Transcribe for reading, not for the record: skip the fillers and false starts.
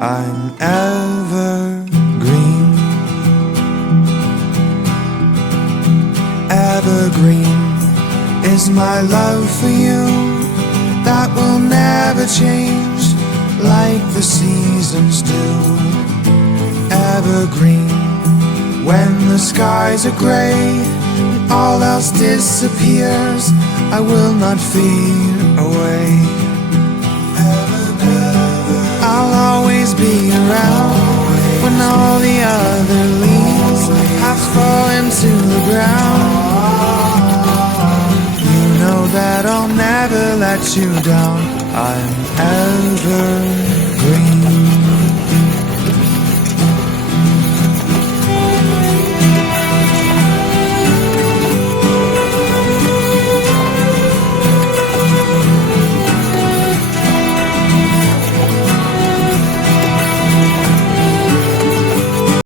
I'm evergreen. Evergreen is my love for you, that will never change like the seasons do. Evergreen, when the skies are gray and all else disappears, I will not fade away. I'll always be around when all the other leaves have fallen to the ground. You know that I'll never let you down. I'm evergreen.